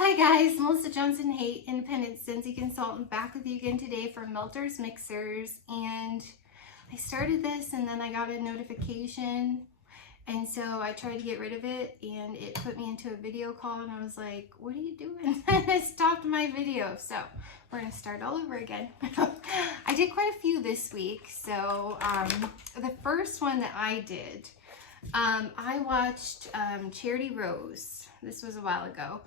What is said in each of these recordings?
Hi guys, Melissa Johnson, Haight, independent Scentsy consultant, back with you again today for Melters Mixers. And I started this and then I got a notification, and so I tried to get rid of it and it put me into a video call, and I was like, what are you doing? I stopped my video, so we're gonna start all over again. I did quite a few this week. So the first one that I did, I watched Charity Rose. This was a while ago.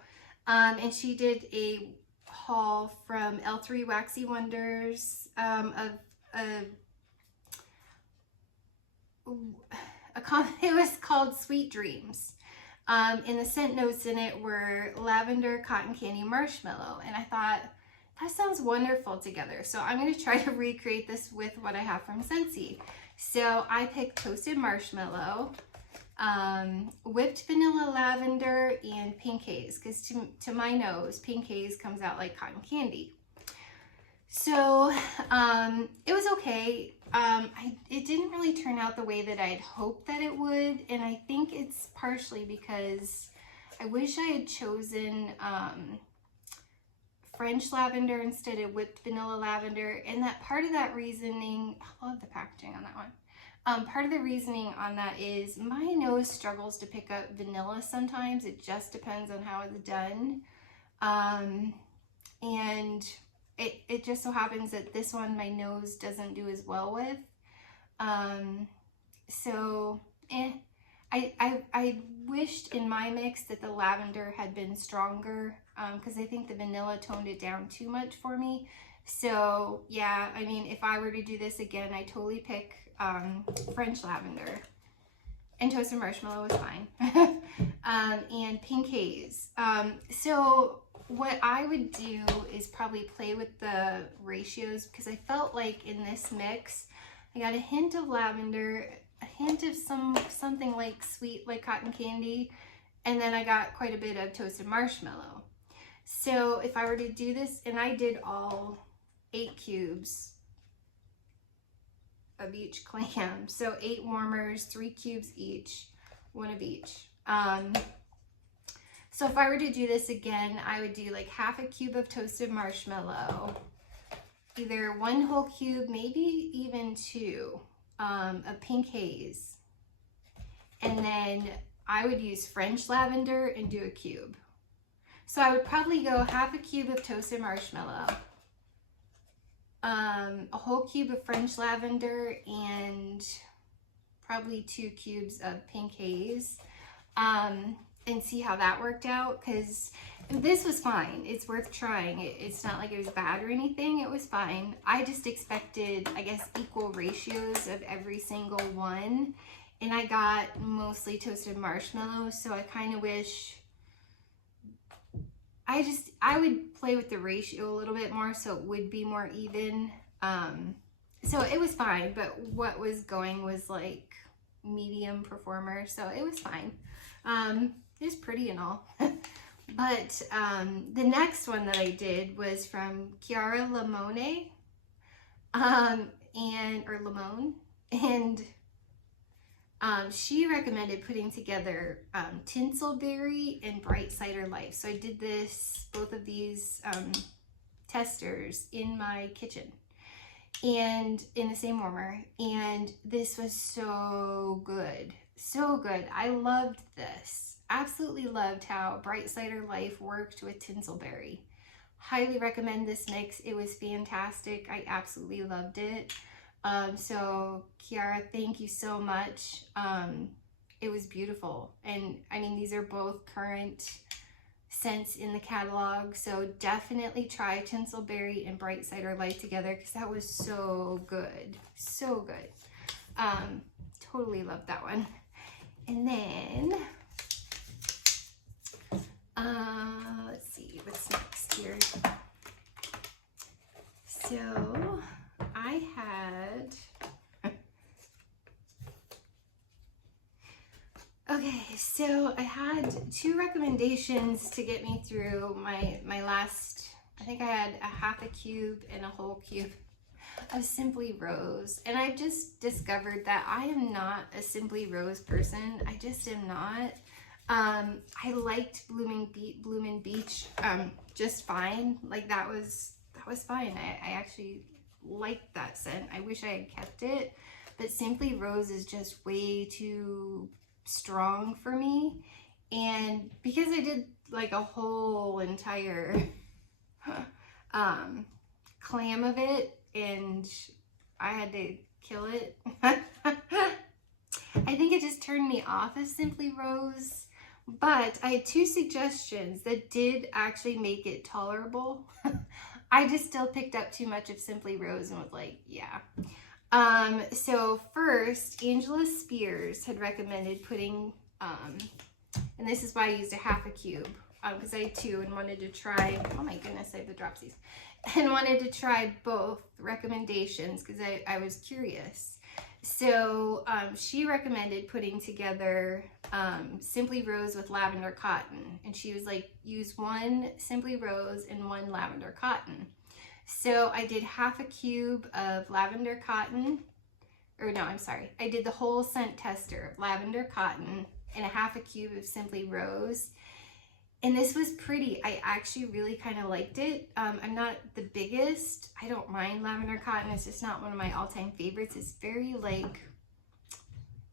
And she did a haul from L3 Waxy Wonders it was called Sweet Dreams. And the scent notes in it were lavender, cotton candy, marshmallow. And I thought, that sounds wonderful together. So I'm going to try to recreate this with what I have from Scentsy. So I picked toasted marshmallow, whipped vanilla, lavender, and pink haze, because to my nose, pink haze comes out like cotton candy. So it was okay. It didn't really turn out the way that I'd hoped that it would, and I think it's partially because I wish I had chosen French lavender instead of whipped vanilla lavender, and that part of that reasoning, I love the packaging on that one. Part of the reasoning on that is my nose struggles to pick up vanilla sometimes. It just depends on how it's done. And it just so happens that this one my nose doesn't do as well with. I wished in my mix that the lavender had been stronger, because I think the vanilla toned it down too much for me. So yeah, I mean, if I were to do this again, I totally pick French lavender, and toasted marshmallow was fine. And pink haze. So what I would do is probably play with the ratios, because I felt like in this mix I got a hint of lavender, a hint of something like sweet like cotton candy, and then I got quite a bit of toasted marshmallow. So if I were to do this, and I did all 8 cubes of each clam, so 8 warmers, 3 cubes each, 1 of each. So if I were to do this again, I would do like half a cube of toasted marshmallow, either 1 whole cube, maybe even 2 of pink haze, and then I would use French lavender and do a cube. So I would probably go half a cube of toasted marshmallow, a whole cube of French lavender, and probably 2 cubes of pink haze, and see how that worked out, because this was fine. It's worth trying. It's not like it was bad or anything. It was fine. I just expected, I guess, equal ratios of every single one, and I got mostly toasted marshmallow, so I kind of wish I would play with the ratio a little bit more so it would be more even. So it was fine, but what was going was like medium performer, so it was fine. It was pretty and all. But the next one that I did was from Chiara Limone, or Limone, and she recommended putting together Tinselberry and Bright Cider Life. So I did both of these testers in my kitchen and in the same warmer, and this was so good. So good. I loved this. Absolutely loved how Bright Cider Life worked with Tinselberry. Highly recommend this mix. It was fantastic. I absolutely loved it. So Chiara, thank you so much. It was beautiful. And I mean, these are both current scents in the catalog, so definitely try Tinselberry and Bright Cider Life together, because that was so good. So good. Totally loved that one. And then, let's see, what's next here? So, I had, okay, so I had 2 recommendations to get me through my last, I think I had a half a cube and a whole cube of Simply Rose, and I've just discovered that I am not a Simply Rose person. I just am not. I liked Bloomin' Beach just fine. Like that was fine. I actually liked that scent. I wish I had kept it, but Simply Rose is just way too strong for me. And because I did like a whole entire clam of it and I had to kill it, I think it just turned me off of Simply Rose. But I had 2 suggestions that did actually make it tolerable. I just still picked up too much of Simply Rose and was like, yeah. So first, Angela Spears had recommended putting, and this is why I used a half a cube, because I had 2 and wanted to try, oh my goodness, I have the dropsies, and wanted to try both recommendations because I was curious. So she recommended putting together Simply Rose with Lavender Cotton. And she was like, use 1 Simply Rose and 1 Lavender Cotton. So I did half a cube of Lavender Cotton, or no, I'm sorry. I did the whole scent tester of Lavender Cotton and a half a cube of Simply Rose. And this was pretty. I actually really kind of liked it. I'm not the biggest. I don't mind Lavender Cotton. It's just not one of my all-time favorites. It's very like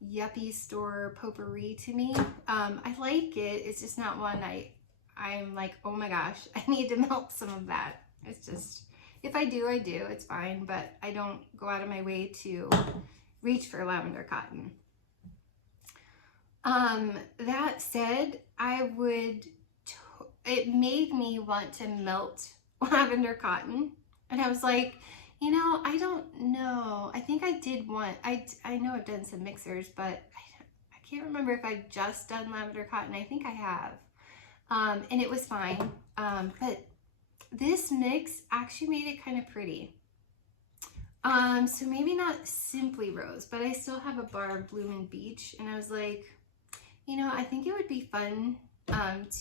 yuppie store potpourri to me. I like it. It's just not one I'm like, oh my gosh, I need to melt some of that. It's just, if I do, I do. It's fine, but I don't go out of my way to reach for Lavender Cotton. That said, it made me want to melt Lavender Cotton. And I was like, you know, I don't know. I think I did want, I know I've done some mixers, but I can't remember if I've just done Lavender Cotton. I think I have. And it was fine. But this mix actually made it kind of pretty. So maybe not Simply Rose, but I still have a bar of Bloomin' Beach. And I was like, you know, I think it would be fun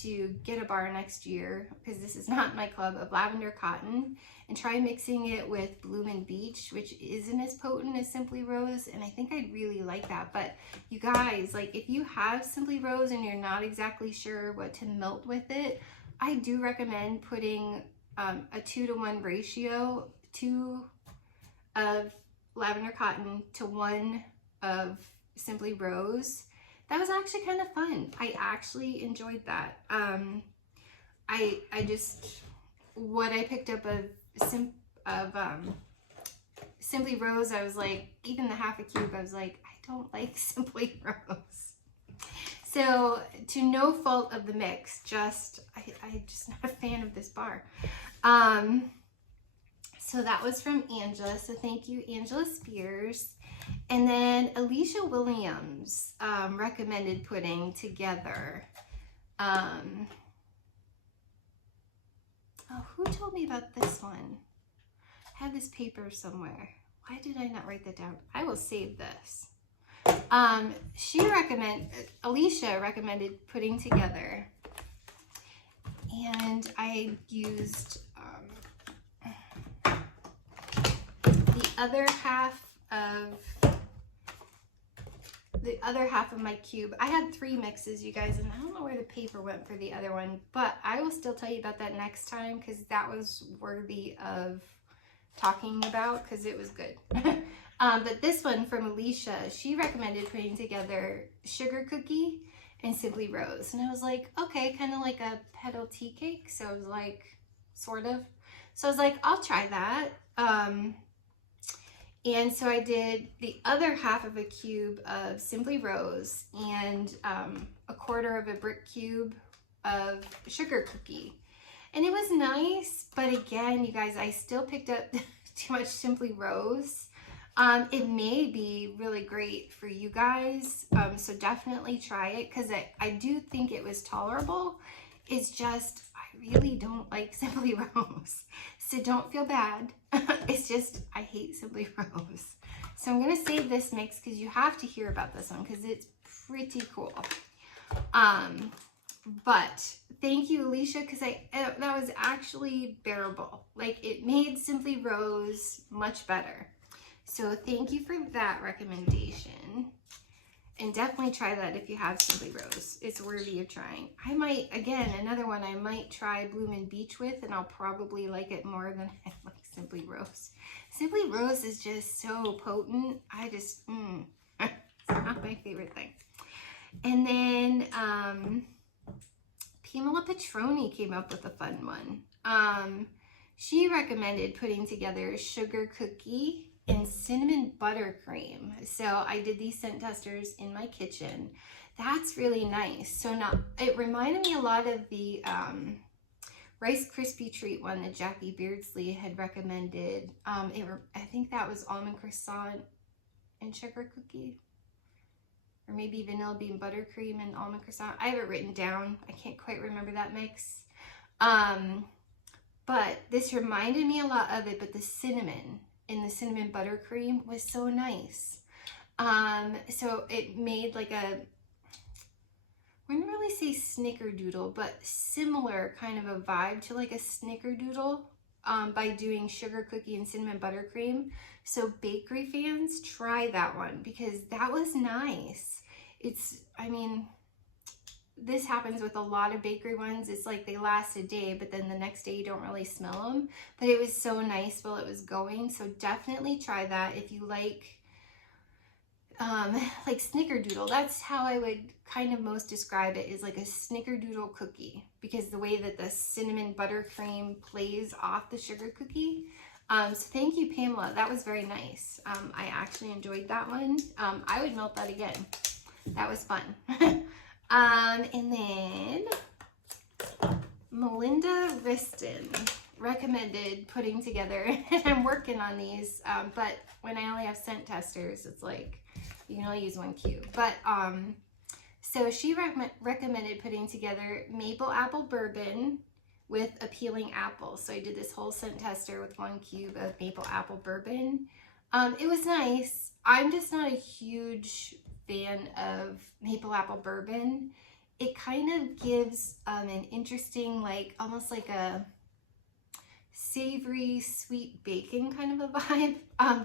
to get a bar next year, because this is not my club, of Lavender Cotton, and try mixing it with Bloomin' Beach, which isn't as potent as Simply Rose, and I think I'd really like that. But you guys, like, if you have Simply Rose and you're not exactly sure what to melt with it, I do recommend putting a 2-to-1 ratio, 2 of Lavender Cotton to 1 of Simply Rose. That was actually kind of fun. I actually enjoyed that. I just, what I picked up of Simply Rose, I was like, even the half a cube, I was like, I don't like Simply Rose. So to no fault of the mix, just, I'm just not a fan of this bar. So that was from Angela. So thank you, Angela Spears. And then Alicia Williams recommended putting together, oh, who told me about this one? I have this paper somewhere. Why did I not write that down? I will save this. Alicia recommended putting together, and I used the other half of my cube. I had 3 mixes, you guys, and I don't know where the paper went for the other one, but I will still tell you about that next time, because that was worthy of talking about, because it was good. But this one from Alicia, she recommended putting together Sugar Cookie and Simply Rose, and I was like, okay, kind of like a petal tea cake. So I was like, sort of. So I was like, I'll try that. And so I did the other half of a cube of Simply Rose and a quarter of a brick cube of Sugar Cookie. And it was nice, but again, you guys, I still picked up too much Simply Rose. It may be really great for you guys, so definitely try it, because I do think it was tolerable. It's just, I really don't like Simply Rose, so don't feel bad. It's just, I hate Simply Rose. So I'm going to save this mix because you have to hear about this one, because it's pretty cool. But thank you, Alicia, because that was actually bearable. Like, it made Simply Rose much better. So thank you for that recommendation. And definitely try that if you have Simply Rose. It's worthy of trying. I might, again, another one I might try Bloomin' Beach with, and I'll probably like it more than I like Simply Rose. Simply Rose is just so potent. I just, it's not my favorite thing. And then Pamela Petroni came up with a fun one. She recommended putting together sugar cookie and cinnamon buttercream. So I did these scent testers in my kitchen. That's really nice. So now it reminded me a lot of the Rice Krispie treat one that Jackie Beardsley had recommended. I think that was almond croissant and sugar cookie, or maybe vanilla bean buttercream and almond croissant. I have it written down. I can't quite remember that mix. But this reminded me a lot of it, but the cinnamon in the cinnamon buttercream was so nice. So it made like a, I wouldn't really say snickerdoodle, but similar kind of a vibe to like a snickerdoodle by doing sugar cookie and cinnamon buttercream. So bakery fans, try that one because that was nice. It's, I mean, this happens with a lot of bakery ones. It's like they last a day, but then the next day you don't really smell them. But it was so nice while it was going. So definitely try that if you like snickerdoodle. That's how I would kind of most describe it, is like a snickerdoodle cookie, because the way that the cinnamon buttercream plays off the sugar cookie. So thank you, Pamela. That was very nice. I actually enjoyed that one. I would melt that again. That was fun. And then Melinda Riston recommended putting together, and I'm working on these, but when I only have scent testers, it's like, you can only use one cube. But, so she recommended putting together maple apple bourbon with a peeling apple. So I did this whole scent tester with 1 cube of maple apple bourbon. It was nice. I'm just not a huge fan of maple apple bourbon. It kind of gives an interesting, like almost like a savory sweet bacon kind of a vibe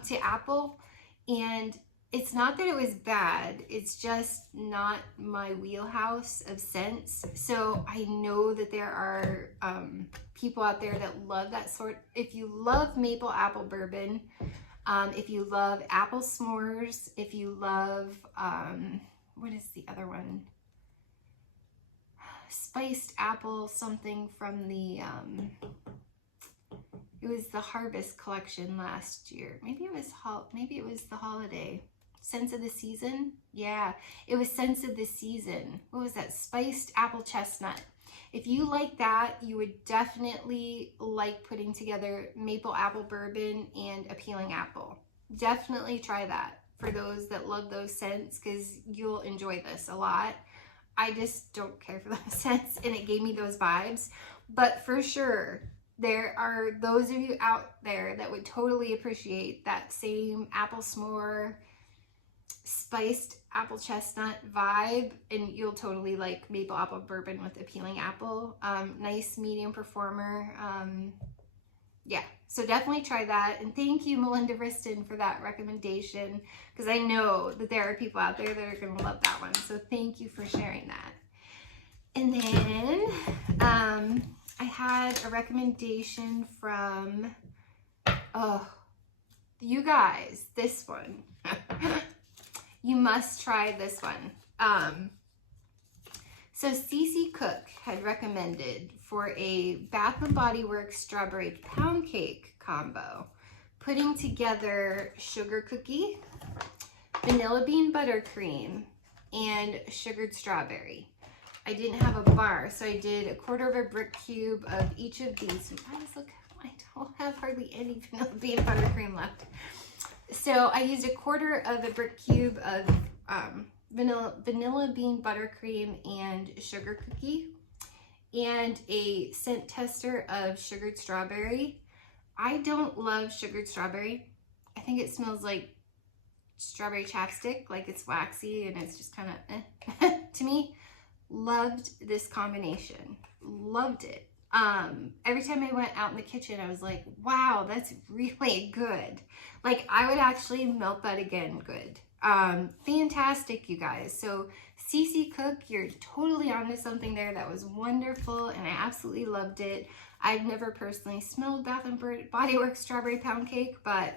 to apple. And it's not that it was bad, it's just not my wheelhouse of scents. So I know that there are people out there that love that sort. If you love maple apple bourbon, if you love apple s'mores, if you love, what is the other one? Spiced apple something from the, it was the Harvest collection last year. Maybe it was the holiday. Scents of the Season? Yeah, it was Scents of the Season. What was that? Spiced apple chestnut. If you like that, you would definitely like putting together maple apple bourbon and a peeling apple. Definitely try that for those that love those scents, because you'll enjoy this a lot. I just don't care for those scents, and it gave me those vibes. But for sure, there are those of you out there that would totally appreciate that same apple s'more, spiced apple chestnut vibe, and you'll totally like maple apple bourbon with a peeling apple. Nice medium performer. Yeah, so definitely try that. And thank you, Melinda Riston, for that recommendation, because I know that there are people out there that are going to love that one. So thank you for sharing that. And then I had a recommendation from, oh, you guys, this one. You must try this one. So Cece Cook had recommended for a Bath & Body Works strawberry pound cake combo, putting together sugar cookie, vanilla bean buttercream, and sugared strawberry. I didn't have a bar, so I did a 1/4 of a brick cube of each of these. You guys, look, I don't have hardly any vanilla bean buttercream left. So I used a 1/4 of a brick cube of vanilla bean buttercream and sugar cookie, and a scent tester of sugared strawberry. I don't love sugared strawberry. I think it smells like strawberry chapstick, like it's waxy and it's just kind of to me. Loved this combination. Loved it. Every time I went out in the kitchen, I was like, wow, that's really good. Like, I would actually melt that again good. Fantastic, you guys. So CC Cook, you're totally onto something there. That was wonderful, and I absolutely loved it. I've never personally smelled Bath and Body Works strawberry pound cake, but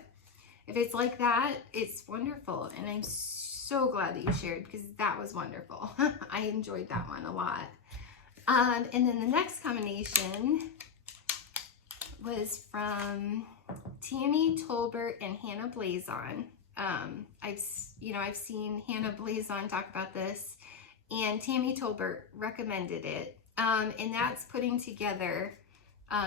if it's like that, it's wonderful. And I'm so glad that you shared, because that was wonderful. I enjoyed that one a lot. And then the next combination was from Tammy Tolbert and Hannah Blazon. I've seen Hannah Blazon talk about this, and Tammy Tolbert recommended it. And that's putting together,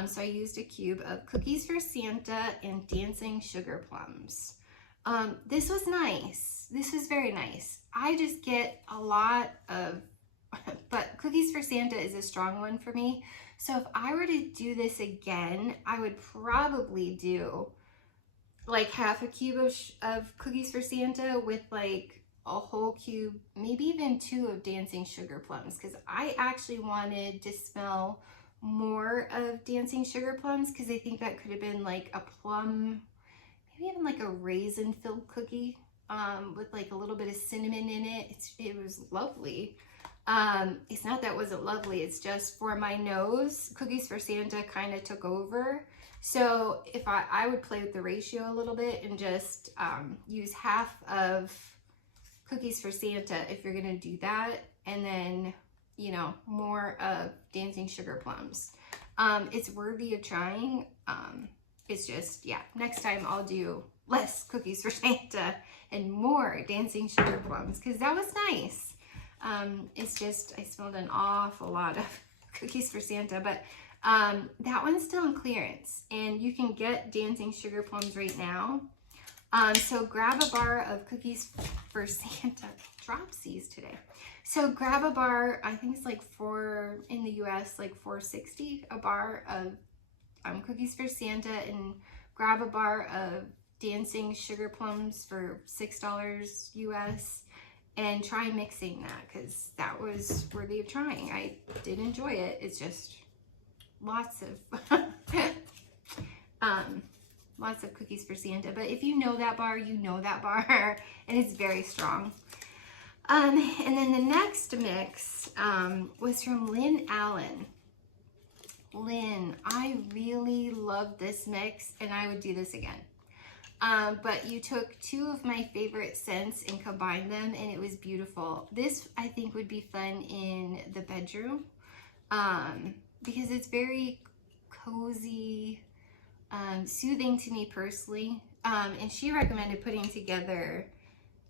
so I used a cube of Cookies for Santa and Dancing Sugar Plums. This was nice. This was very nice. I just get a lot of, but Cookies for Santa is a strong one for me. So if I were to do this again, I would probably do like half a cube of Cookies for Santa with like a whole cube, maybe even 2 of Dancing Sugar Plums, because I actually wanted to smell more of Dancing Sugar Plums, because I think that could have been like a plum, maybe even like a raisin filled cookie with like a little bit of cinnamon in it. It was lovely. It's not that it wasn't lovely, it's just for my nose, Cookies for Santa kind of took over. So if I would play with the ratio a little bit and just use half of Cookies for Santa if you're gonna do that, and then, you know, more of Dancing Sugar Plums. It's worthy of trying. It's just, yeah, next time I'll do less Cookies for Santa and more Dancing Sugar Plums, because that was nice. It's just, I smelled an awful lot of Cookies for Santa, but that one's still in clearance, and you can get Dancing Sugar Plums right now. So grab a bar of Cookies for Santa. Dropsies today. So grab a bar, I think it's like in the US, like $4.60 a bar of Cookies for Santa, and grab a bar of Dancing Sugar Plums for $6 US, and try mixing that, because that was worthy of trying. I did enjoy it. It's just lots of lots of Cookies for Santa. But if you know that bar, you know that bar, and it's very strong. And then the next mix was from Lynn Allen. Lynn, I really love this mix, and I would do this again. But you took 2 of my favorite scents and combined them, and it was beautiful. This, I think, would be fun in the bedroom, because it's very cozy, soothing to me personally. And she recommended putting together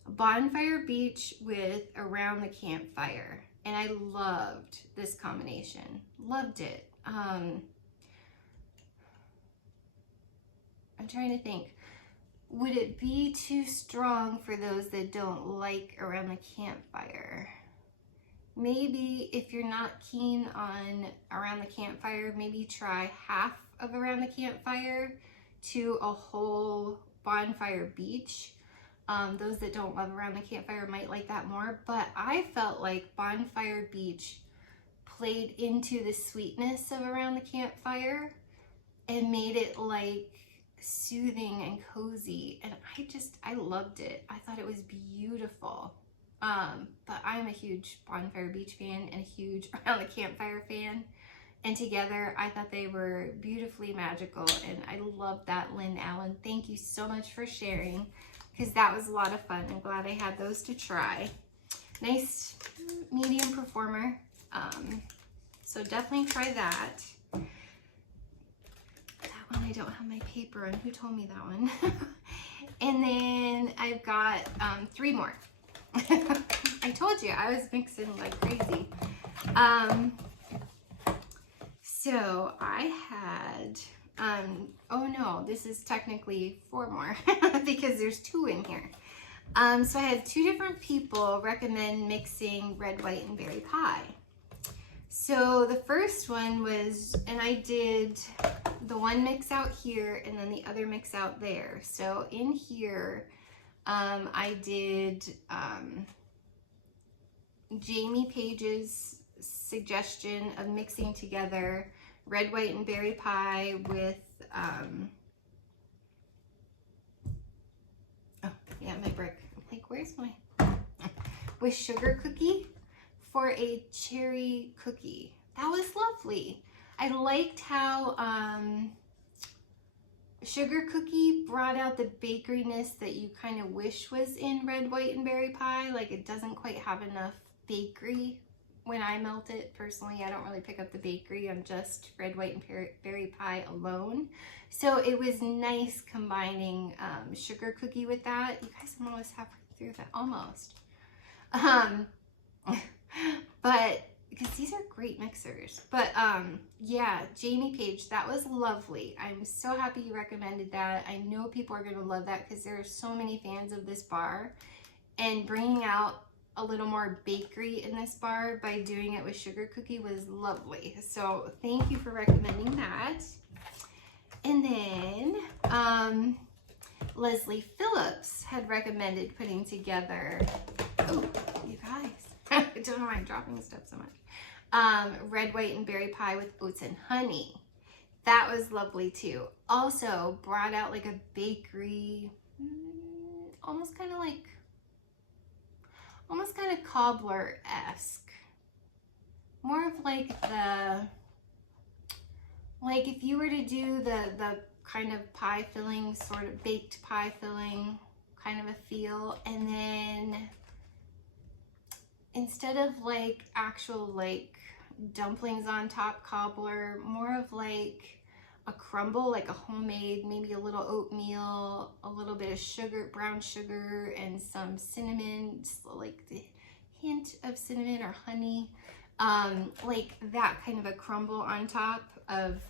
Bonfire Beach with Around the Campfire, and I loved this combination. Loved it. I'm trying to think, would it be too strong for those that don't like Around the Campfire? Maybe if you're not keen on Around the Campfire, maybe try half of Around the Campfire to a whole Bonfire Beach. Those that don't love Around the Campfire might like that more, but I felt like Bonfire Beach played into the sweetness of Around the Campfire and made it like soothing and cozy, and I loved it. I thought it was beautiful. But I'm a huge Bonfire Beach fan and a huge Around the Campfire fan, and together I thought they were beautifully magical, and I love that. Lynn Allen, thank you so much for sharing, because that was a lot of fun. I'm glad I had those to try. Nice medium performer. So definitely try that. That one I don't have my paper on. Who told me that one? And then I've got 3 more. I told you I was mixing like crazy. So I had, oh no, this is technically 4 more because there's 2 in here. So I had 2 different people recommend mixing red, white, and berry pie. So the first one was, and I did the one mix out here and then the other mix out there. So in here, I did Jamie Page's suggestion of mixing together red, white, and berry pie with, oh yeah, my brick. I'm like, where's my, with sugar cookie for a cherry cookie. That was lovely. I liked how sugar cookie brought out the bakeryness that you kind of wish was in red, white, and berry pie. Like it doesn't quite have enough bakery when I melt it. Personally, I don't really pick up the bakery on just red, white, and berry pie alone. So it was nice combining sugar cookie with that. You guys, I'm almost halfway through that, almost. But because these are great mixers. But yeah, Jamie Page, that was lovely. I'm so happy you recommended that. I know people are gonna love that because there are so many fans of this bar, and bringing out a little more bakery in this bar by doing it with sugar cookie was lovely. So thank you for recommending that. And then Leslie Phillips had recommended putting together, oh, you guys, I don't know why I'm dropping stuff so much. Red, white, and berry pie with oats and honey. That was lovely too. Also brought out like a bakery, almost kind of cobbler-esque. More of like the, like if you were to do the kind of pie filling, sort of baked pie filling kind of a feel, and then instead of like actual like dumplings on top cobbler, more of like a crumble, like a homemade, maybe a little oatmeal, a little bit of sugar, brown sugar, and some cinnamon, just like the hint of cinnamon or honey, like that kind of a crumble on top of,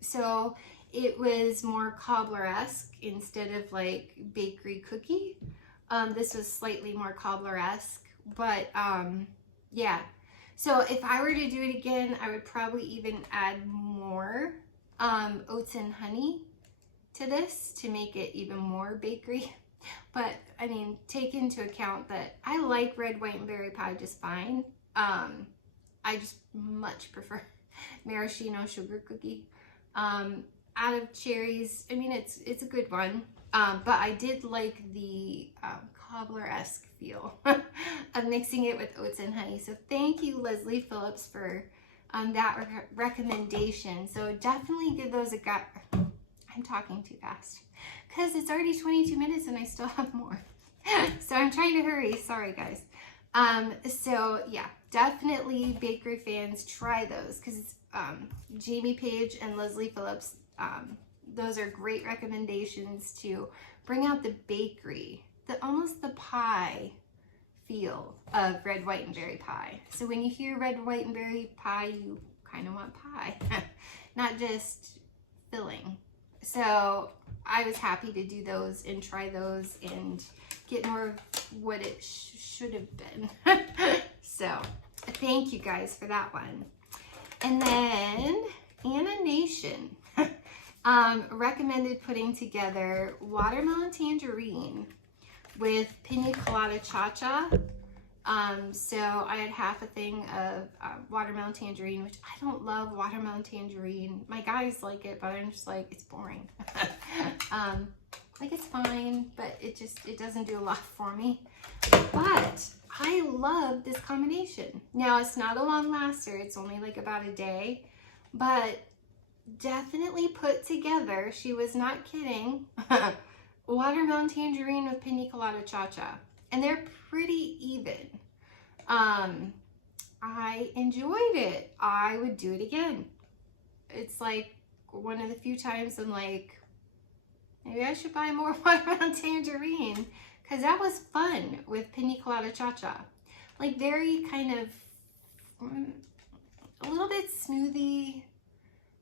so it was more cobbler-esque instead of like bakery cookie. This was slightly more cobbler-esque, but yeah. So if I were to do it again, I would probably even add more oats and honey to this to make it even more bakery. But I mean, take into account that I like red, white, and berry pie just fine. I just much prefer maraschino sugar cookie. Out of cherries, I mean, it's a good one. But I did like the cobbler-esque feel of mixing it with oats and honey. So thank you, Leslie Phillips, for that recommendation. So definitely give those a go. I'm talking too fast because it's already 22 minutes and I still have more. So I'm trying to hurry. Sorry, guys. So yeah, definitely bakery fans, try those because it's Jamie Page and Leslie Phillips. Those are great recommendations to bring out the bakery, almost the pie feel of red, white, and berry pie. So when you hear red, white, and berry pie, you kind of want pie, not just filling. So I was happy to do those and try those and get more of what it should have been. So thank you guys for that one. And then Anna Nation recommended putting together watermelon tangerine with pina colada cha-cha. So I had half a thing of watermelon tangerine, which I don't love watermelon tangerine. My guys like it, but I'm just like, it's boring. Like it's fine, but it doesn't do a lot for me. But I love this combination. Now it's not a long laster, it's only like about a day, but definitely put together, she was not kidding, watermelon tangerine with pina colada cha-cha. And they're pretty even. I enjoyed it. I would do it again. It's like one of the few times I'm like, maybe I should buy more watermelon tangerine, because that was fun with pina colada cha-cha. Like very kind of, a little bit smoothie,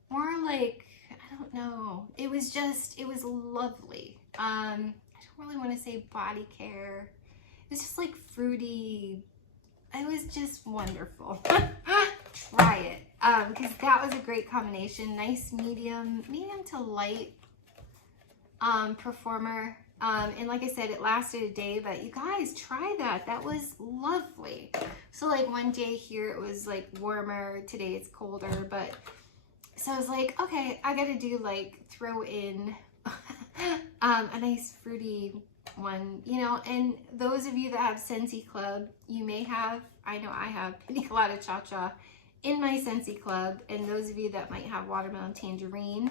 more like, I don't know. It was lovely. I don't really want to say body care. It was just like fruity. It was just wonderful. Try it, because that was a great combination. Nice medium to light performer. And like I said, it lasted a day, but you guys try that. That was lovely. So like one day here it was like warmer, today it's colder, but so I was like, okay, I gotta do like throw in a nice fruity one, you know. And those of you that have Scentsy Club, you may have, I know I have Pina Colada Cha Cha in my Scentsy Club, and those of you that might have Watermelon Tangerine,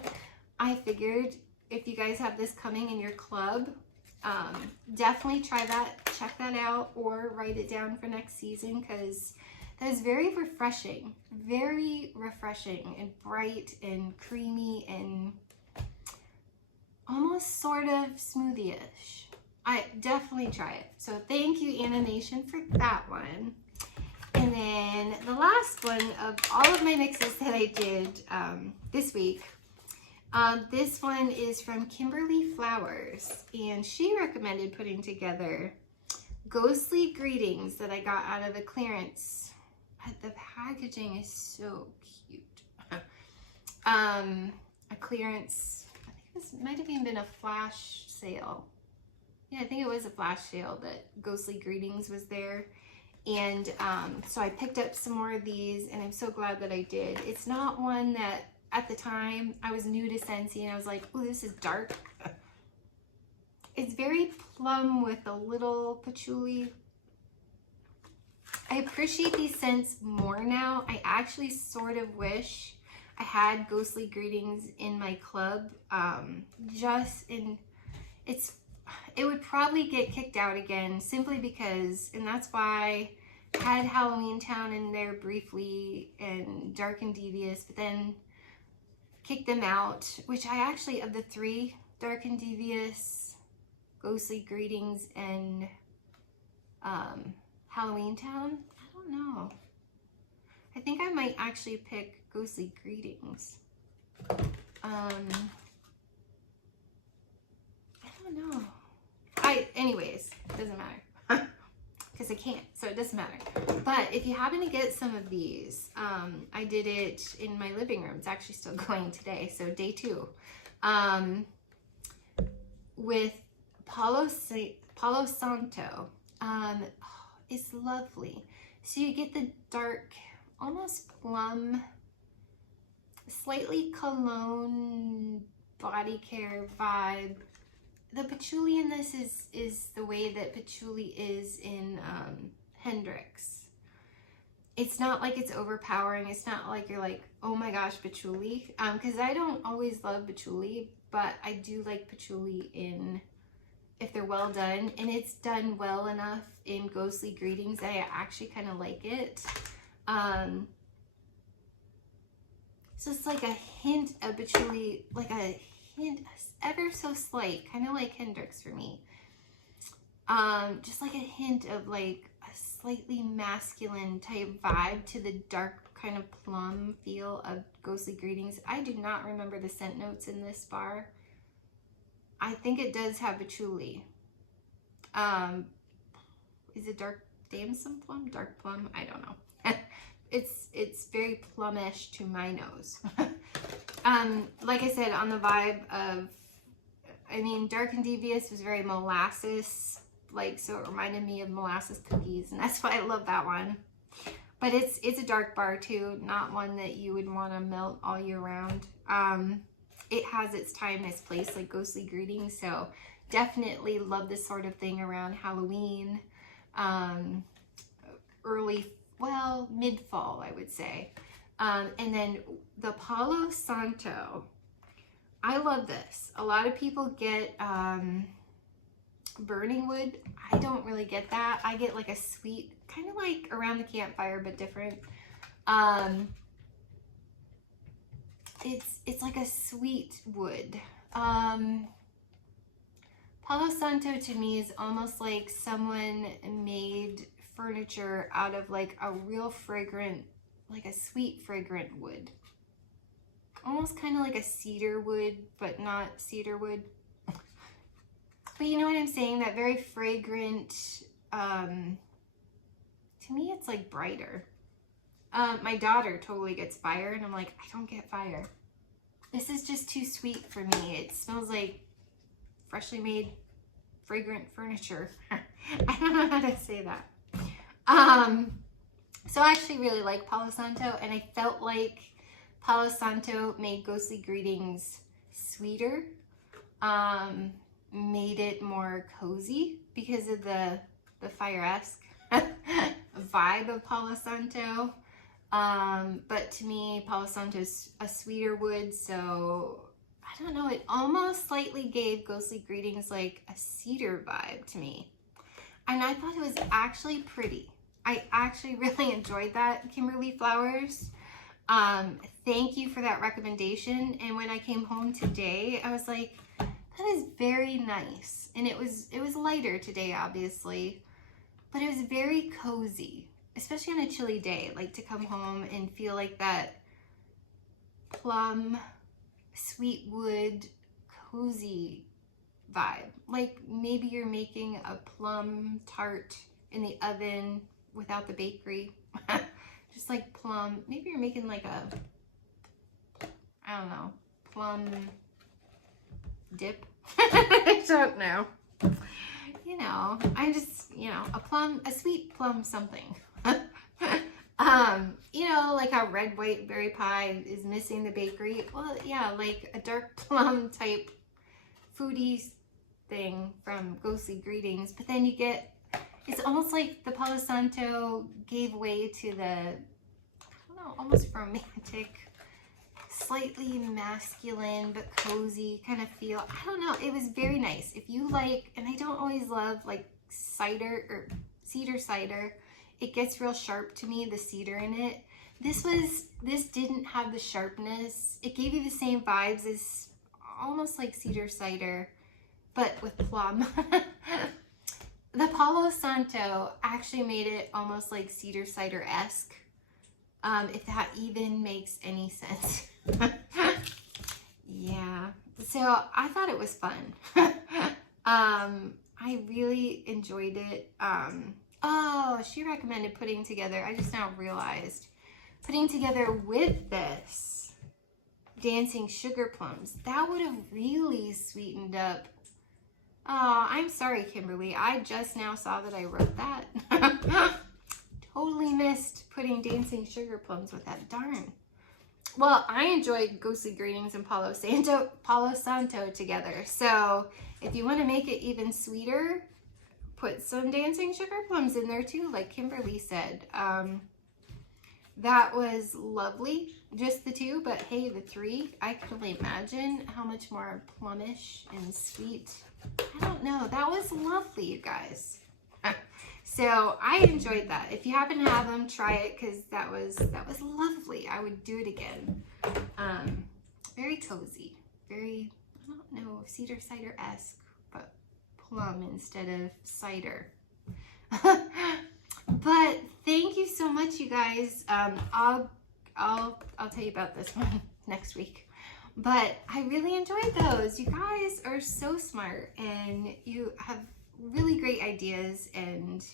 I figured if you guys have this coming in your club, definitely try that, check that out, or write it down for next season, because that is very refreshing and bright and creamy and almost sort of smoothie-ish. I definitely try it. So thank you, Anna Nation, for that one. And then the last one of all of my mixes that I did this week, this one is from Kimberly Flowers, and she recommended putting together Ghostly Greetings that I got out of the clearance. The packaging is so cute. A clearance, I think this might have even been a flash sale. Yeah, I think it was a flash sale that Ghostly Greetings was there. And so I picked up some more of these, and I'm so glad that I did. It's not one that at the time I was new to Scentsy, and I was like, oh, this is dark. It's very plum with a little patchouli. I appreciate these scents more now. I actually sort of wish I had Ghostly Greetings in my club. It would probably get kicked out again, simply because, and that's why I had Halloween Town in there briefly and Dark and Devious, but then kicked them out, which I actually, of the three, Dark and Devious, Ghostly Greetings, and Halloween Town, I don't know. I think I might actually pick Ghostly Greetings. I don't know. Anyways, it doesn't matter. Because I can't, so it doesn't matter. But if you happen to get some of these, I did it in my living room. It's actually still going today, so day 2. With Palo Santo. It's lovely. So you get the dark, almost plum, slightly cologne body care vibe. The patchouli in this is the way that patchouli is in Hendrix. It's not like it's overpowering. It's not like you're like, oh my gosh, patchouli. Because I don't always love patchouli, but I do like patchouli if they're well done, and it's done well enough in Ghostly Greetings that I actually kind of like it. So it's like a hint of patchouli, like a hint, ever so slight, kind of like Hendrix for me. Just like a hint of like a slightly masculine type vibe to the dark kind of plum feel of Ghostly Greetings. I do not remember the scent notes in this bar. I think it does have patchouli. Is it dark damson plum? Dark plum? I don't know. It's very plumish to my nose. Like I said, on the vibe of, I mean, Dark and Devious was very molasses, like, so it reminded me of molasses cookies, and that's why I love that one. But it's a dark bar too, not one that you would want to melt all year round. It has its time and its place, like Ghostly Greetings, so definitely love this sort of thing around Halloween, mid-fall, I would say. And then the Palo Santo, I love this. A lot of people get burning wood. I don't really get that. I get like a sweet, kind of like around the campfire, but different. It's like a sweet wood. Palo Santo to me is almost like someone made furniture out of like a real fragrant, like a sweet fragrant wood. Almost kind of like a cedar wood, but not cedar wood. But you know what I'm saying? That very fragrant, to me it's like brighter. My daughter totally gets fire, and I'm like, I don't get fire. This is just too sweet for me. It smells like freshly made fragrant furniture. I don't know how to say that. So I actually really like Palo Santo, and I felt like Palo Santo made Ghostly Greetings sweeter. made it more cozy because of the fire-esque vibe of Palo Santo. But to me, Palo Santo's a sweeter wood, so I don't know, it almost slightly gave Ghostly Greetings like a cedar vibe to me. And I thought it was actually pretty. I actually really enjoyed that, Kimberly Flowers. Thank you for that recommendation. And when I came home today, I was like, that is very nice. And it was lighter today, obviously, but it was very cozy, especially on a chilly day, like to come home and feel like that plum, sweet wood, cozy vibe. Like maybe you're making a plum tart in the oven without the bakery. Just like plum, maybe you're making like a, I don't know, plum dip. I don't know. You know, I just, you know, a sweet plum something. You know, like how red, white berry pie is missing the bakery. Well, yeah, like a dark plum type foodie thing from Ghostly Greetings. But then you get, it's almost like the Palo Santo gave way to the, I don't know, almost romantic, slightly masculine but cozy kind of feel. I don't know, it was very nice. If you like, and I don't always love like cider or cedar cider, it gets real sharp to me, the cedar in it. This didn't have the sharpness. It gave you the same vibes as almost like cedar cider, but with plum. The Palo Santo actually made it almost like cedar cider-esque, if that even makes any sense. Yeah, so I thought it was fun. I really enjoyed it. Oh, she recommended putting together, I just now realized, putting together with this dancing sugar plums. That would have really sweetened up. Oh, I'm sorry, Kimberly. I just now saw that I wrote that. Totally missed putting dancing sugar plums with that. Darn. Well, I enjoyed Ghostly Greetings and Palo Santo together. So if you want to make it even sweeter, put some dancing sugar plums in there too, like Kimberly said. That was lovely, just the two, but hey, the three, I can only imagine how much more plummish and sweet. I don't know, that was lovely, you guys. So I enjoyed that. If you happen to have them, try it, because that was lovely. I would do it again. Very cozy, very, I don't know, cedar cider-esque, but plum instead of cider. But thank you so much, you guys. I'll tell you about this one next week. But I really enjoyed those. You guys are so smart and you have really great ideas, and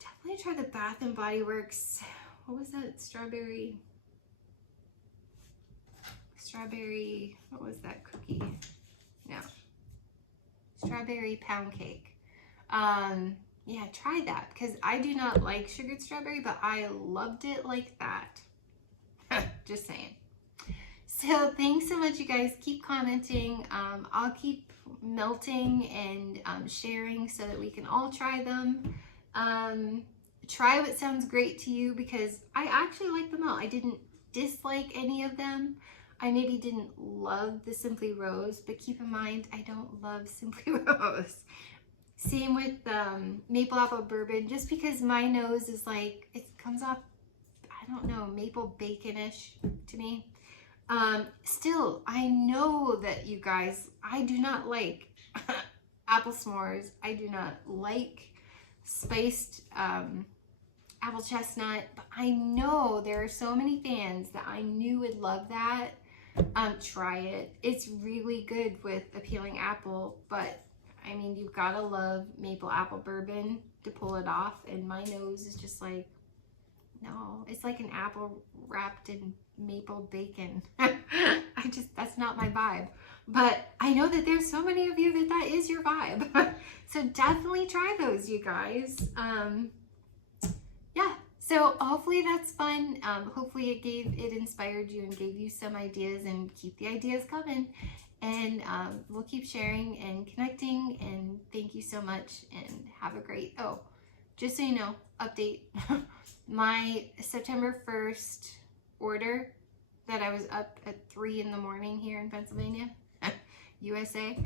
definitely try the Bath and Body Works. What was that? Strawberry, what was that cookie? No. Strawberry pound cake. Yeah, try that, because I do not like sugared strawberry, but I loved it like that. Just saying. So thanks so much, you guys. Keep commenting. I'll keep melting and sharing so that we can all try them. Try what sounds great to you, because I actually like them all. I didn't dislike any of them. I maybe didn't love the Simply Rose, but keep in mind, I don't love Simply Rose. Same with maple apple bourbon, just because my nose is like, it comes off, I don't know, maple bacon-ish to me. Still, I know that you guys, I do not like apple s'mores. I do not like spiced apple chestnut, but I know there are so many fans that I knew would love that. Try it. It's really good with a peeling apple, but I mean, you've gotta love maple apple bourbon to pull it off, and my nose is just like, no, it's like an apple wrapped in maple bacon. That's not my vibe. But I know that there's so many of you that is your vibe. So definitely try those, you guys. Yeah, So hopefully that's fun. Hopefully it inspired you and gave you some ideas, and keep the ideas coming. And we'll keep sharing and connecting, and thank you so much, and have a great, oh, just so you know, update, my September 1st order that I was up at 3 in the morning here in Pennsylvania, USA,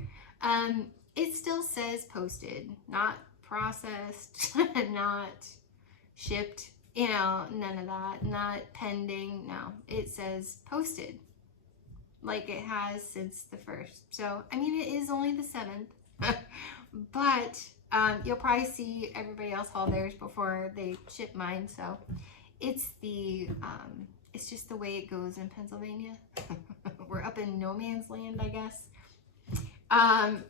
it still says posted, not processed, not shipped, you know, none of that, not pending, no, it says posted, like it has since the 1st. So, I mean, it is only the 7th, but you'll probably see everybody else haul theirs before they ship mine. So it's it's just the way it goes in Pennsylvania. We're up in no man's land, I guess.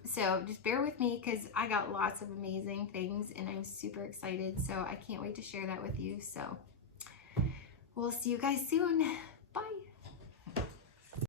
So just bear with me, because I got lots of amazing things and I'm super excited. So I can't wait to share that with you. So we'll see you guys soon. Bye.